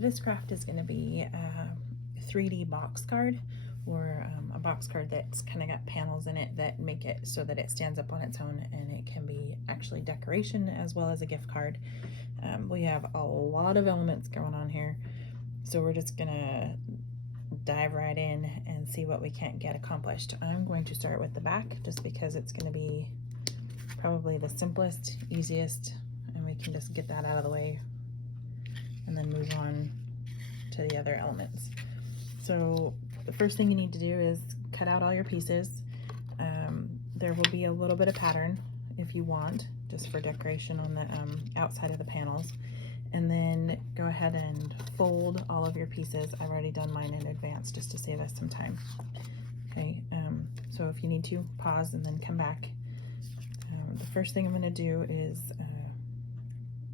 this craft is going to be a 3D box card, or a box card that's kind of got panels in it that make it so that it stands up on its own, and it can be actually decoration as well as a gift card. We have a lot of elements going on here, so we're just gonna dive right in and see what we can't get accomplished. I'm going to start with the back just because it's going to be probably the simplest, easiest, and we can just get that out of the way and then move on to the other elements. So the first thing you need to do is cut out all your pieces. There will be a little bit of pattern if you want, just for decoration on the outside of the panels. And then go ahead and fold all of your pieces. I've already done mine in advance just to save us some time. Okay, so if you need to, pause and then come back. The first thing I'm going to do is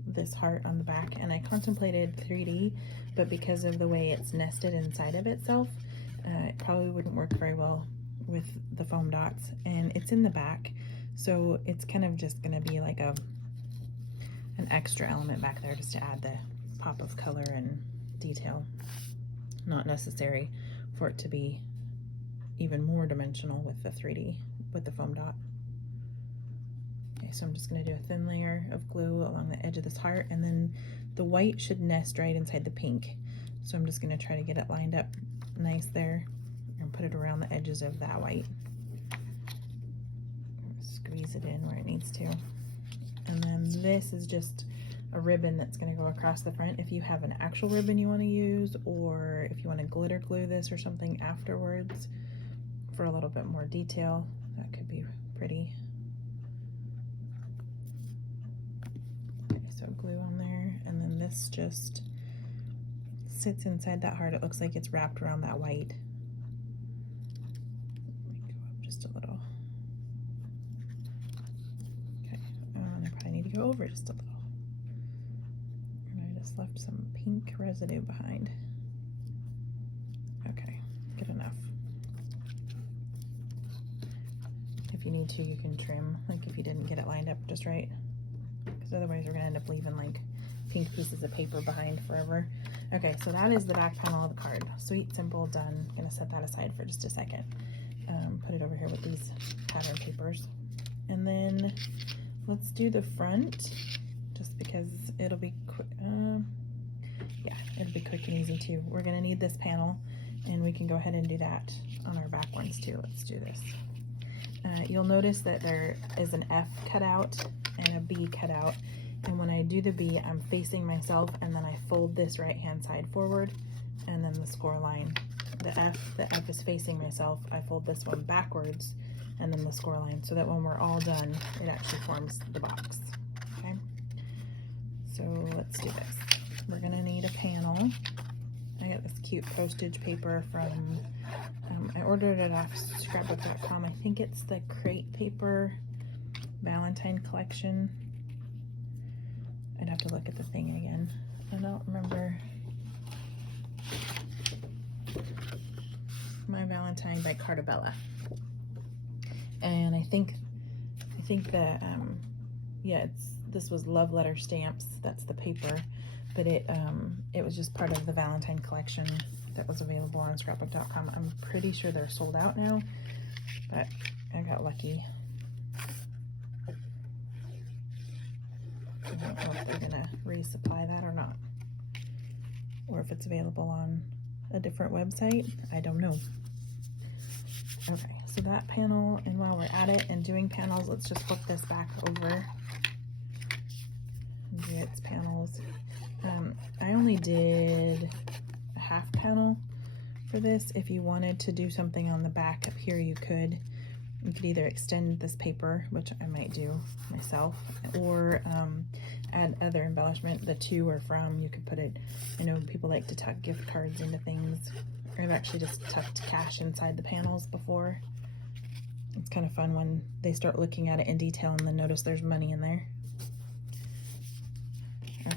this heart on the back, and I contemplated 3D, but because of the way it's nested inside of itself, it probably wouldn't work very well with the foam dots, and it's in the back, so it's kind of just going to be like an extra element back there just to add the pop of color and detail. Not necessary for it to be even more dimensional with the 3D, with the foam dot. Okay, so I'm just going to do a thin layer of glue along the edge of this heart, and then the white should nest right inside the pink. So I'm just going to try to get it lined up nice there and put it around the edges of that white. Squeeze it in where it needs to. And then this is just a ribbon that's going to go across the front. If you have an actual ribbon you want to use, or if you want to glitter glue this or something afterwards for a little bit more detail, that could be pretty. Okay, so glue on there, and then this just sits inside that heart. It looks like it's wrapped around that white. Let me go up just a little. Okay, I probably need to go over just a little. And I just left some pink residue behind. Okay, good enough. If you need to, you can trim, like if you didn't get it lined up just right, because otherwise we're gonna end up leaving like pink pieces of paper behind forever. Okay, so that is the back panel of the card. Sweet, simple, done. I'm gonna set that aside for just a second. Put it over here with these pattern papers. And then let's do the front, just because it'll be quick. Yeah, it'll be quick and easy too. We're gonna need this panel, and we can go ahead and do that on our back ones too. Let's do this. You'll notice that there is an F cut out and a B cut out. And when I do the B, I'm facing myself, and then I fold this right hand side forward, and then the score line. The F is facing myself. I fold this one backwards, and then the score line, so that when we're all done, it actually forms the box. Okay, so let's do this. We're gonna need a panel. I got this cute postage paper from, I ordered it off scrapbook.com. I think it's the Crate Paper Valentine collection. I'd have to look at the thing again. I don't remember. My Valentine by Cartabella. And I think that, yeah, this was love letter stamps. That's the paper. But it was just part of the Valentine collection that was available on scrapbook.com. I'm pretty sure they're sold out now, but I got lucky. I don't know if they're gonna resupply that or not, or if it's available on a different website. I don't know. Okay, so that panel, and while we're at it and doing panels, let's just flip this back over and do its panels. I only did a half panel for this. If you wanted to do something on the back up here, you could. You could either extend this paper, which I might do myself, or add other embellishment. The to or from, you could put it, I know people like to tuck gift cards into things. I've actually just tucked cash inside the panels before. It's kind of fun when they start looking at it in detail and then notice there's money in there. Okay,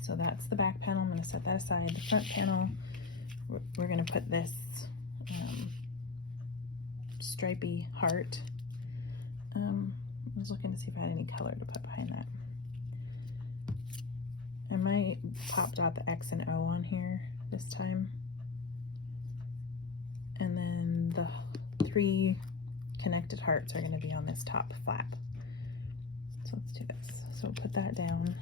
so that's the back panel. I'm going to set that aside. The front panel, we're going to put this stripy heart. I was looking to see if I had any color to put behind that. I might pop dot the X and O on here this time. And then the 3 connected hearts are going to be on this top flap. So let's do this. So put that down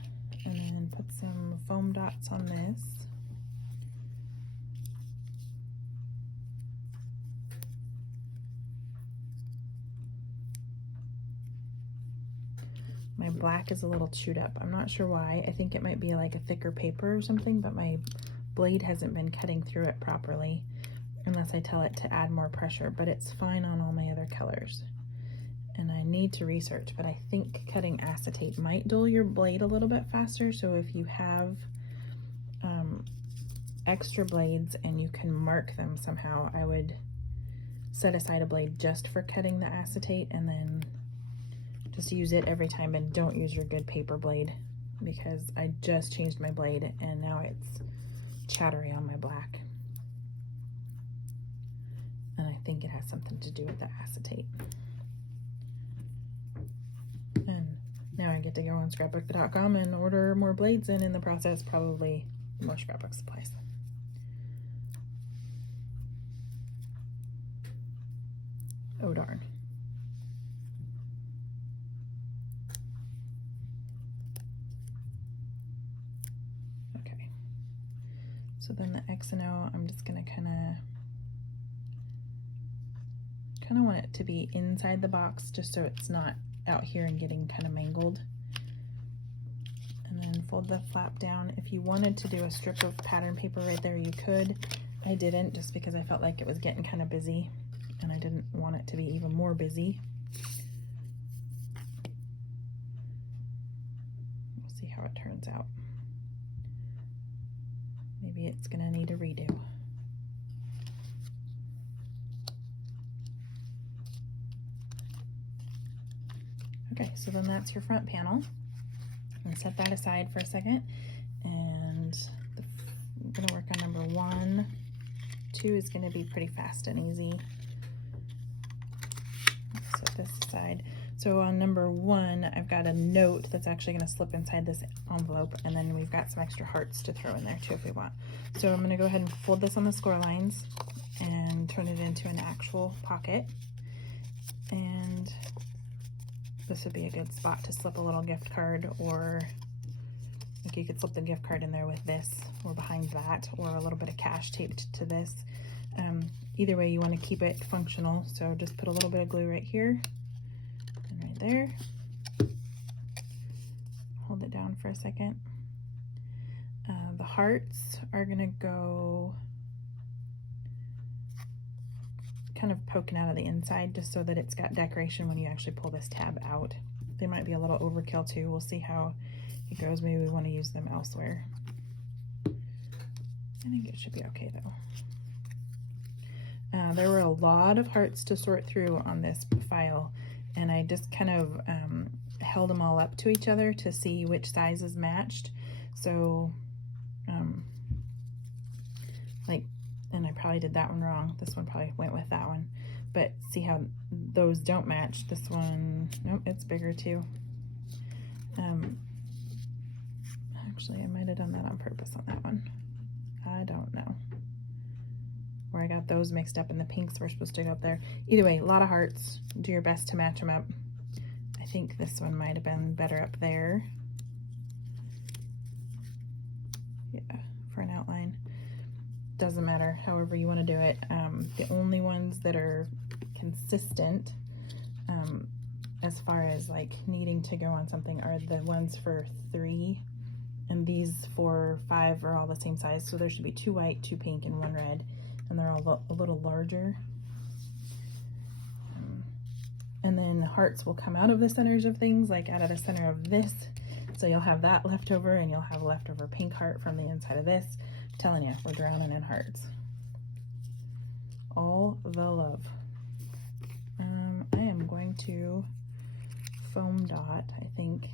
and then put some foam dots on this. My black is a little chewed up. I'm not sure why. I think it might be like a thicker paper or something, but my blade hasn't been cutting through it properly unless I tell it to add more pressure, but it's fine on all my other colors. And I need to research, but I think cutting acetate might dull your blade a little bit faster. So if you have extra blades and you can mark them somehow, I would set aside a blade just for cutting the acetate and then just use it every time, and don't use your good paper blade, because I just changed my blade and now it's chattery on my black. And I think it has something to do with the acetate. And now I get to go on scrapbook.com and order more blades, and in the process probably more scrapbook supplies. Oh darn. Okay. So then the X and O, I'm just gonna kind of want it to be inside the box just so it's not out here and getting kind of mangled. And then fold the flap down. If you wanted to do a strip of pattern paper right there, you could. I didn't, just because I felt like it was getting kind of busy and I didn't want it to be even more busy. We'll see how it turns out. Maybe it's gonna need a redo. Okay, so then that's your front panel. I'm gonna set that aside for a second, and I'm gonna work on number 1. 2 is gonna be pretty fast and easy. Set this aside. So on number 1, I've got a note that's actually gonna slip inside this envelope, and then we've got some extra hearts to throw in there too if we want. So I'm gonna go ahead and fold this on the score lines and turn it into an actual pocket. And this would be a good spot to slip a little gift card, or like you could slip the gift card in there with this or behind that, or a little bit of cash taped to this. Either way, you want to keep it functional, so just put a little bit of glue right here and right there. Hold it down for a second. The hearts are gonna go kind of poking out of the inside just so that it's got decoration when you actually pull this tab out. They might be a little overkill too. We'll see how it goes. Maybe we want to use them elsewhere. I think it should be okay though. There were a lot of hearts to sort through on this file, and I just kind of held them all up to each other to see which sizes matched. So and I probably did that one wrong. This one probably went with that one, but see how those don't match. This one, nope, it's bigger too. Actually, I might have done that on purpose on that one. I don't know. Or I got those mixed up and the pinks were supposed to go up there. Either way, a lot of hearts. Do your best to match them up. I think this one might have been better up there. Yeah, for an outline. Doesn't matter, however you want to do it. The only ones that are consistent as far as like needing to go on something are the ones for 3, and these 4, 5 are all the same size. So there should be 2 white, 2 pink, and 1 red, and they're all a little larger. And then the hearts will come out of the centers of things, like out of the center of this. So you'll have that left over, and you'll have a leftover pink heart from the inside of this. I'm telling you, we're drowning in hearts. All the love. I am going to foam dot, I think,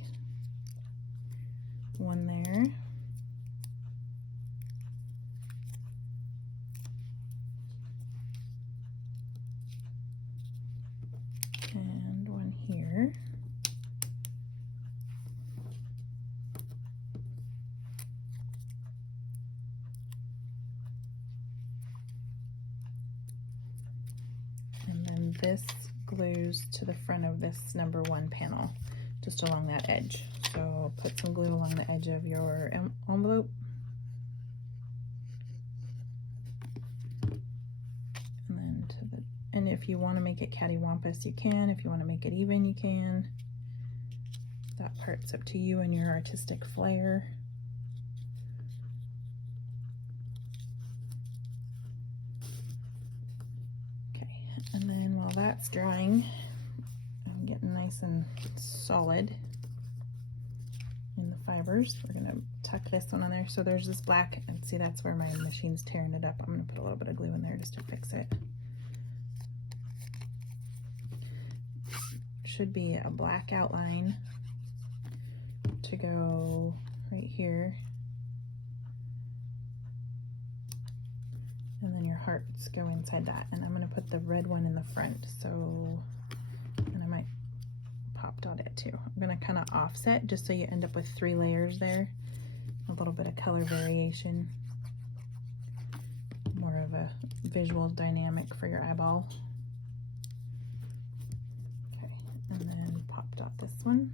one there. And one here. And then this glues to the front of this number 1 panel, just along that edge. So put some glue along the edge of your envelope. And then and if you want to make it cattywampus, you can. If you want to make it even, you can. That part's up to you and your artistic flair. Okay, and then while that's drying, I'm getting nice and solid in the fibers. We're gonna tuck this one on there. So there's this black, and see, that's where my machine's tearing it up. I'm gonna put a little bit of glue in there just to fix it. Should be a black outline to go right here, and then your hearts go inside that. And I'm going to put the red one in the front, so, and I might pop dot it too. I'm going to kind of offset just so you end up with 3 layers there, a little bit of color variation, more of a visual dynamic for your eyeball. Okay, and then pop dot this one.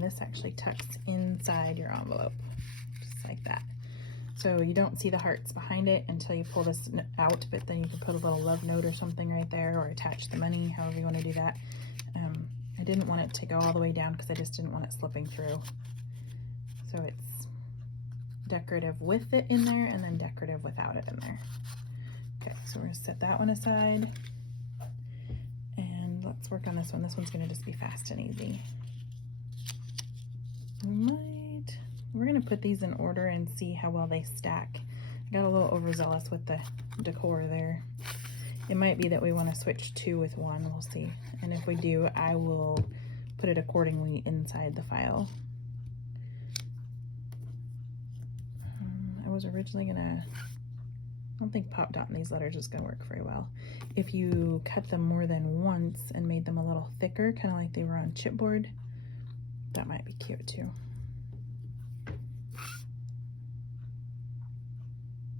This actually tucks inside your envelope, just like that. So you don't see the hearts behind it until you pull this out, but then you can put a little love note or something right there, or attach the money, however you want to do that. I didn't want it to go all the way down because I just didn't want it slipping through. So it's decorative with it in there and then decorative without it in there. Okay, so we're going to set that one aside. And let's work on this one. This one's going to just be fast and easy. We're gonna put these in order and see how well they stack. I got a little overzealous with the decor there. It might be that we want to switch 2 with 1, we'll see. And if we do, I will put it accordingly inside the file. I was originally gonna, I don't think pop dotting these letters is gonna work very well. If you cut them more than once and made them a little thicker, kind of like they were on chipboard, that might be cute too.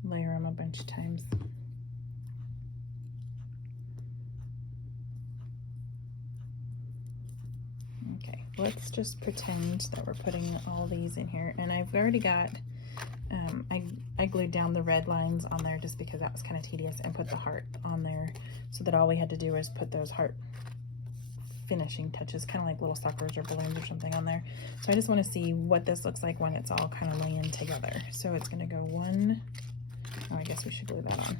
Layer them a bunch of times. Okay, let's just pretend that we're putting all these in here. And I've already got, I glued down the red lines on there just because that was kind of tedious, and put the heart on there so that all we had to do was put those heart finishing touches, kind of like little suckers or balloons or something on there. So I just want to see what this looks like when it's all kind of laying together. So it's going to go 1, oh, I guess we should glue that on.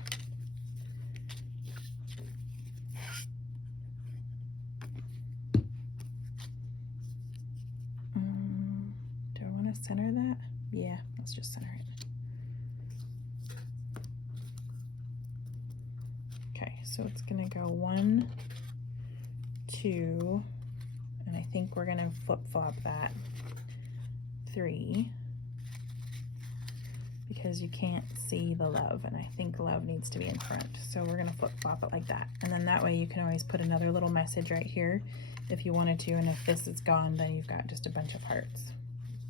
Do I want to center that? Yeah, let's just center it. Okay, so it's going to go 1, 2, and I think we're gonna flip-flop that 3, because you can't see the love, and I think love needs to be in front. So we're gonna flip-flop it like that, and then that way you can always put another little message right here if you wanted to, and if this is gone, then you've got just a bunch of hearts.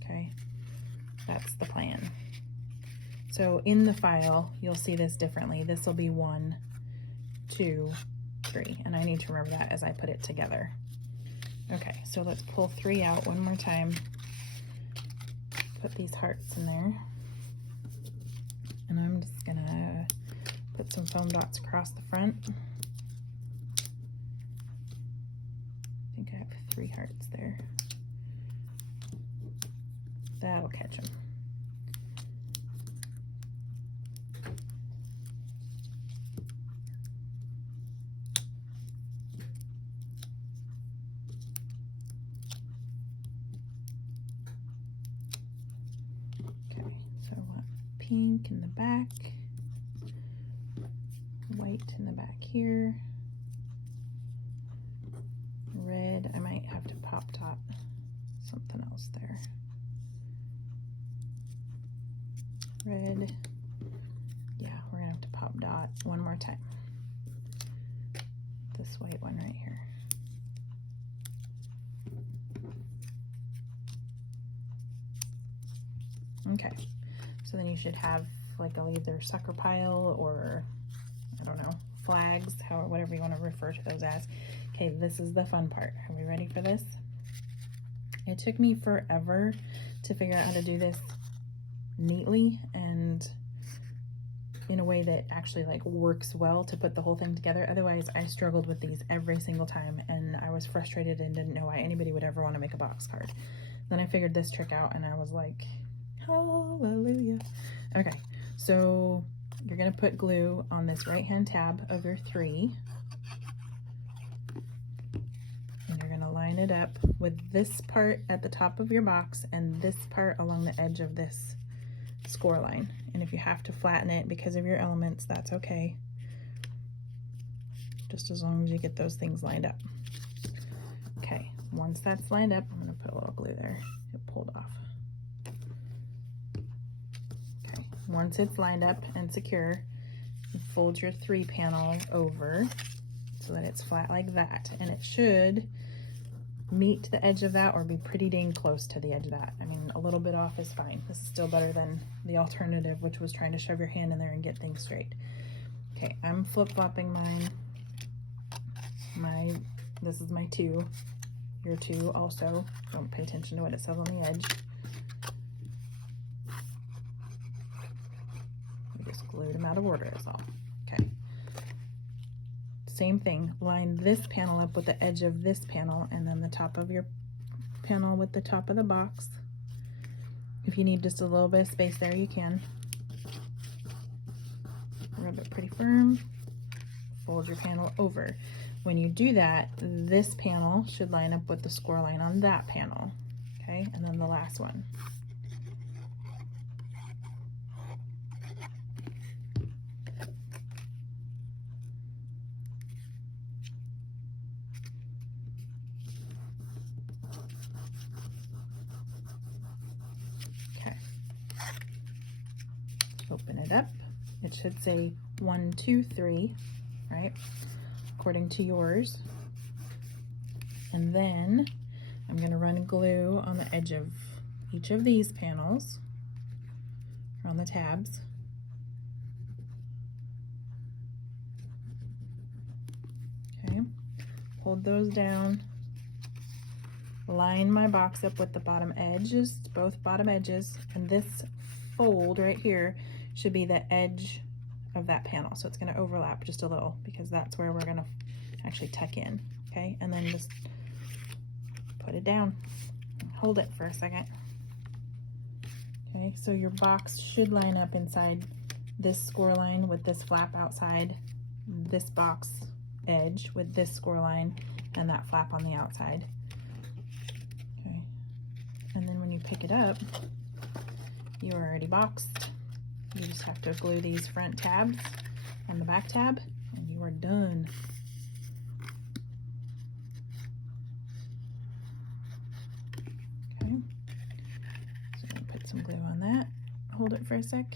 Okay, that's the plan. So in the file, you'll see this differently. This will be 1, 2, 3, and I need to remember that as I put it together. Okay, so let's pull 3 out one more time. Put these hearts in there, and I'm just gonna put some foam dots across the front. I think I have 3 hearts there. That'll catch them. Pink in the back, white in the back here, red, I might have to pop dot something else there, red, yeah, we're gonna have to pop dot one more time, this white one right here. Okay, so then you should have like either sucker pile or, I don't know, flags, whatever you want to refer to those as. Okay, this is the fun part. Are we ready for this? It took me forever to figure out how to do this neatly and in a way that actually like works well to put the whole thing together. Otherwise, I struggled with these every single time and I was frustrated and didn't know why anybody would ever want to make a box card. Then I figured this trick out and I was like, hallelujah. Okay, so you're gonna put glue on this right-hand tab of your 3. And you're gonna line it up with this part at the top of your box and this part along the edge of this score line. And if you have to flatten it because of your elements, that's okay. Just as long as you get those things lined up. Okay, once that's lined up, I'm gonna put a little glue there. It pulled off. Okay, once it's lined up and secure, you fold your 3 panel over so that it's flat like that. And it should meet the edge of that or be pretty dang close to the edge of that. I mean, a little bit off is fine. This is still better than the alternative, which was trying to shove your hand in there and get things straight. Okay, I'm flip-flopping mine. This is my 2. Your 2 also. Don't pay attention to what it says on the edge. I just glued them out of order, is all. Okay. Same thing, line this panel up with the edge of this panel and then the top of your panel with the top of the box. If you need just a little bit of space there, you can. Rub it pretty firm, fold your panel over. When you do that, this panel should line up with the score line on that panel, okay? And then the last one. Open it up. It should say 1, 2, 3, right? According to yours. And then I'm going to run glue on the edge of each of these panels, or on the tabs. Okay, hold those down. Line my box up with the bottom edges, both bottom edges, and this fold right here should be the edge of that panel. So it's going to overlap just a little because that's where we're going to actually tuck in. Okay, and then just put it down. Hold it for a second. Okay, so your box should line up inside this score line with this flap outside, this box edge with this score line, and that flap on the outside. Okay, and then when you pick it up, you are already boxed. You just have to glue these front tabs and the back tab, and you are done. Okay, so I'm gonna put some glue on that. Hold it for a sec.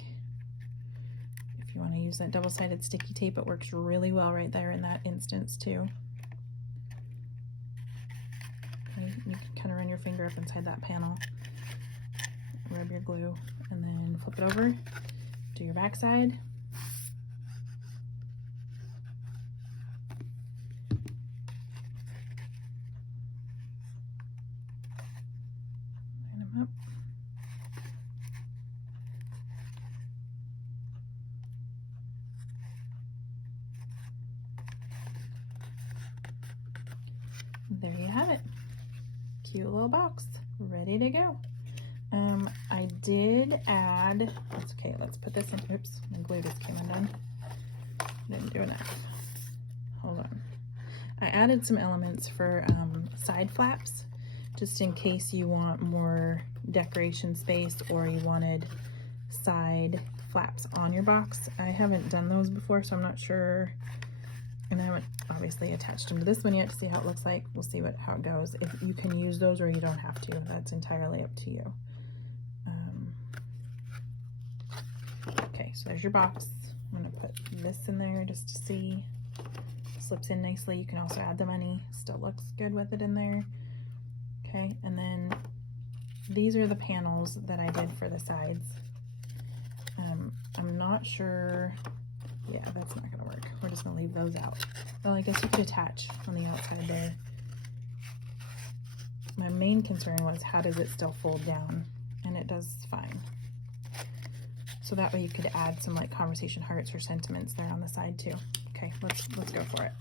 If you want to use that double-sided sticky tape, it works really well right there in that instance too. Okay, you can kind of run your finger up inside that panel, rub your glue, and then flip it over. Do your back side. Line them up. There you have it. Cute little box, ready to go. I did add, that's okay, let's put this in, oops, my glue just came undone. Didn't do enough. Hold on. I added some elements for side flaps, just in case you want more decoration space or you wanted side flaps on your box. I haven't done those before, so I'm not sure, and I haven't obviously attached them to this one yet to see how it looks like. We'll see how it goes. If you can use those or you don't have to, that's entirely up to you. Okay, so there's your box. I'm gonna put this in there just to see. Slips in nicely. You can also add the money. Still looks good with it in there. Okay, and then these are the panels that I did for the sides. I'm not sure, yeah, that's not gonna work. We're just gonna leave those out. Well, I guess you could attach on the outside there. My main concern was how does it still fold down, and it does fine. So that way you could add some like conversation hearts or sentiments there on the side too. Okay, let's go for it.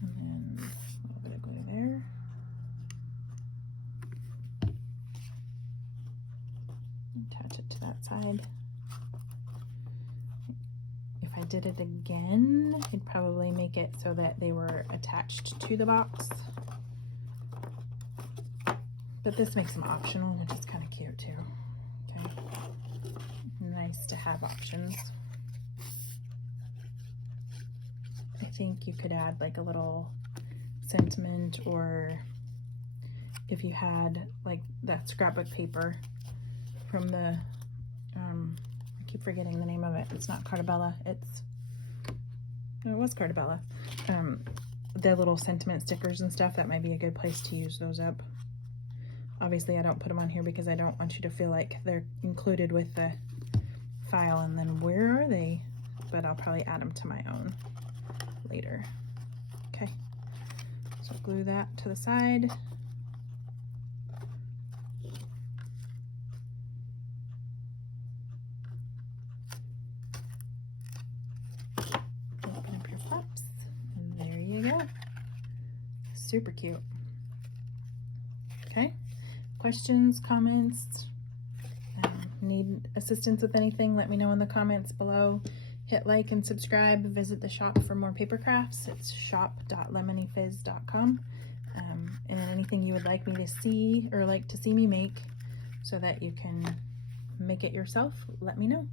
And then a little bit of glue there. Attach it to that side. If I did it again, I'd probably make it so that they were attached to the box. But this makes them optional, which is kind of cute too. Okay. Nice to have options. I think you could add like a little sentiment, or if you had like that scrapbook paper from the, I keep forgetting the name of it. It's not Cartabella. It was Cartabella. The little sentiment stickers and stuff, that might be a good place to use those up. Obviously, I don't put them on here because I don't want you to feel like they're included with the file and then where are they? But I'll probably add them to my own later. Okay, so glue that to the side. Open up your flaps, and there you go. Super cute. Okay, questions, comments, need assistance with anything, let me know in the comments below. Hit like and subscribe. Visit the shop for more paper crafts. It's shop.lemonyfizz.com. And anything you would like me to see or like to see me make so that you can make it yourself, let me know.